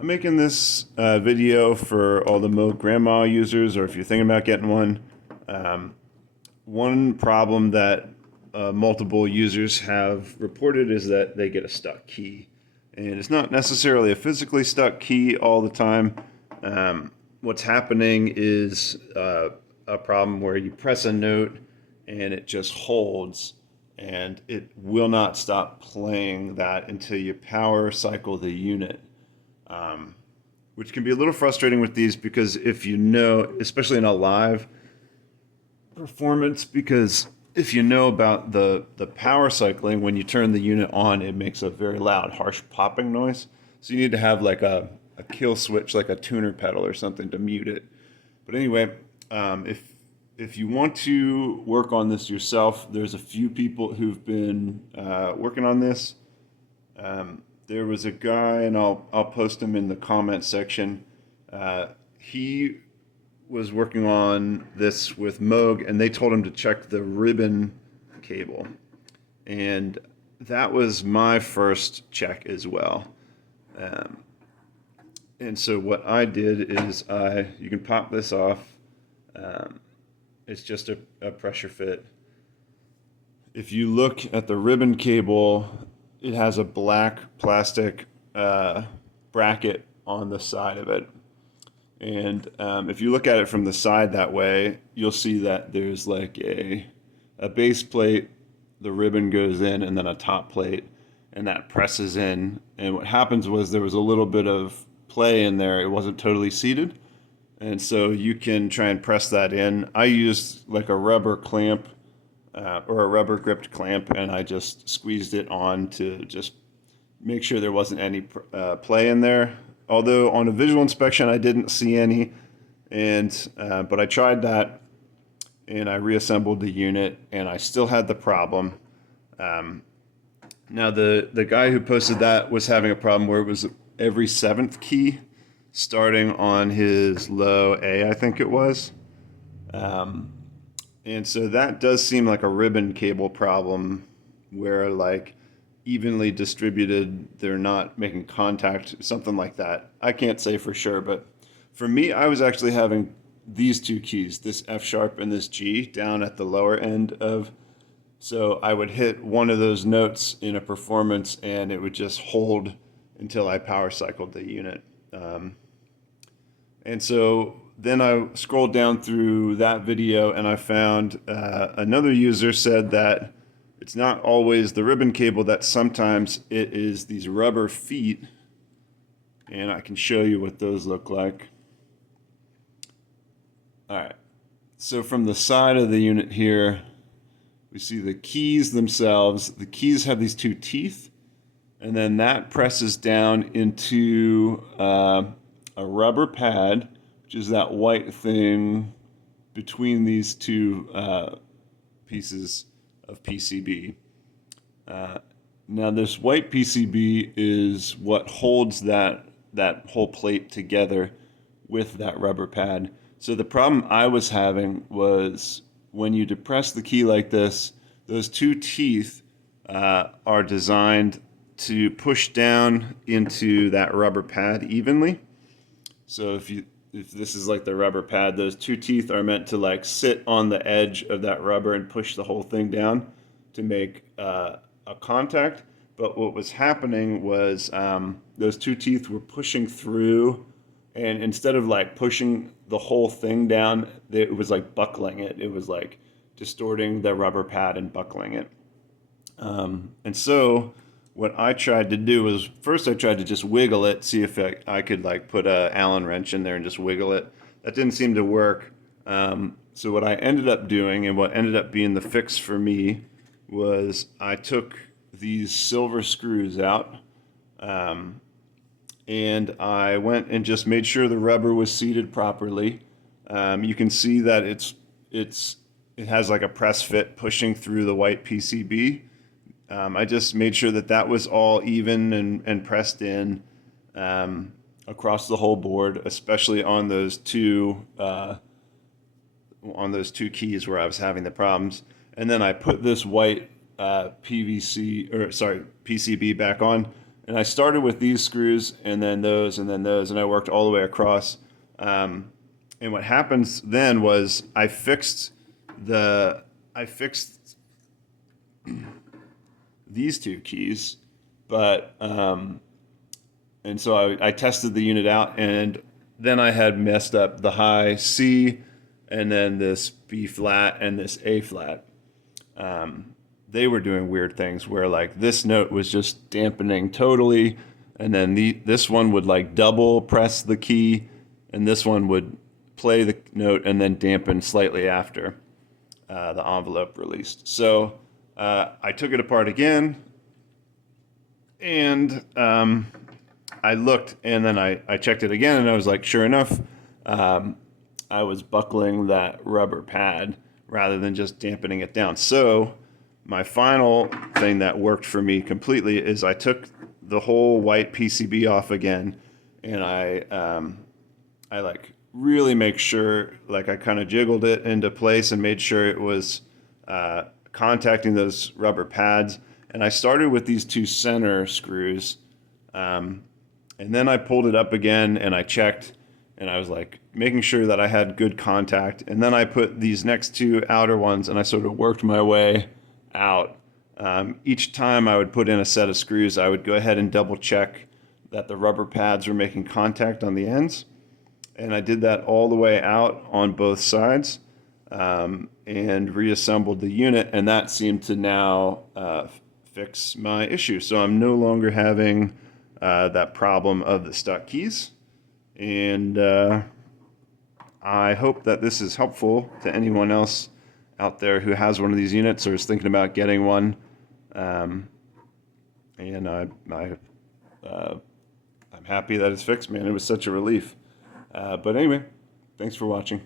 I'm making this video for all the MOOG Grandma users, or if you're thinking about getting one. Um, One problem that multiple users have reported is that they get a stuck key. And it's not necessarily a physically stuck key all the time. What's happening is a problem where you press a note and it just holds and it will not stop playing that until you power cycle the unit, which can be a little frustrating with these because if you know, especially in a live performance, because if you know about the power cycling, when you turn the unit on, it makes a very loud, harsh popping noise. So you need to have like a kill switch, like a tuner pedal or something to mute it. But anyway, if you want to work on this yourself, there's a few people who've been working on this. There was a guy, and I'll post him in the comment section. He was working on this with Moog, and they told him to check the ribbon cable, and that was my first check as well. And so what I did is you can pop this off. It's just a pressure fit. If you look at the ribbon cable, it has a black plastic bracket on the side of it. And if you look at it from the side that way, you'll see that there's like a base plate, the ribbon goes in, and then a top plate, and that presses in. And what happens was there was a little bit of play in there. It wasn't totally seated. And so you can try and press that in. I used like a rubber clamp or a rubber gripped clamp, and I just squeezed it on to just make sure there wasn't any play in there. Although on a visual inspection, I didn't see any, but I tried that, and I reassembled the unit, and I still had the problem. Now the guy who posted that was having a problem where it was every seventh key, starting on his low A, I think it was. And so that does seem like a ribbon cable problem where like evenly distributed, they're not making contact, something like that. I can't say for sure, but for me, I was actually having these two keys, this F sharp and this G, down at the lower end of, so I would hit one of those notes in a performance and it would just hold until I power cycled the unit. And so then I scrolled down through that video and I found another user said that it's not always the ribbon cable, that sometimes it is these rubber feet. And I can show you what those look like. All right. So from the side of the unit here, we see the keys themselves. The keys have these two teeth, and then that presses down into a rubber pad, which is that white thing between these two pieces of PCB. Now this white PCB is what holds that whole plate together with that rubber pad. So the problem I was having was when you depress the key like this, those two teeth are designed to push down into that rubber pad evenly. So if this is like the rubber pad, those two teeth are meant to like sit on the edge of that rubber and push the whole thing down to make a contact. But what was happening was those two teeth were pushing through, and instead of like pushing the whole thing down, it was like buckling it. It was like distorting the rubber pad and buckling it. And so what I tried to do was, first I tried to just wiggle it, see if I could like put a Allen wrench in there and just wiggle it. That didn't seem to work. So what I ended up doing, and what ended up being the fix for me, was I took these silver screws out, and I went and just made sure the rubber was seated properly. You can see that it has like a press fit pushing through the white PCB. I just made sure that was all even and pressed in across the whole board, especially on those two keys where I was having the problems. And then I put this white PCB back on, And I started with these screws and then those and then those, and I worked all the way across. And what happens then was I fixed these two keys, but and so I tested the unit out, and then I had messed up the high C, and then this B flat and this A flat. They were doing weird things where like this note was just dampening totally, and then this one would like double press the key, and this one would play the note and then dampen slightly after the envelope released. So I took it apart again, and I looked, and then I checked it again, and I was like, sure enough, I was buckling that rubber pad rather than just dampening it down. So my final thing that worked for me completely is I took the whole white PCB off again, and I like really make sure, like I kind of jiggled it into place and made sure it was contacting those rubber pads. And I started with these two center screws, and then I pulled it up again and I checked, and I was like making sure that I had good contact. And then I put these next two outer ones, and I sort of worked my way out. Each time I would put in a set of screws, I would go ahead and double check that the rubber pads were making contact on the ends. And I did that all the way out on both sides, and reassembled the unit, and that seemed to now fix my issue. So I'm no longer having that problem of the stuck keys. And I hope that this is helpful to anyone else out there who has one of these units or is thinking about getting one. And I'm happy that it's fixed, man. It was such a relief. But anyway, thanks for watching.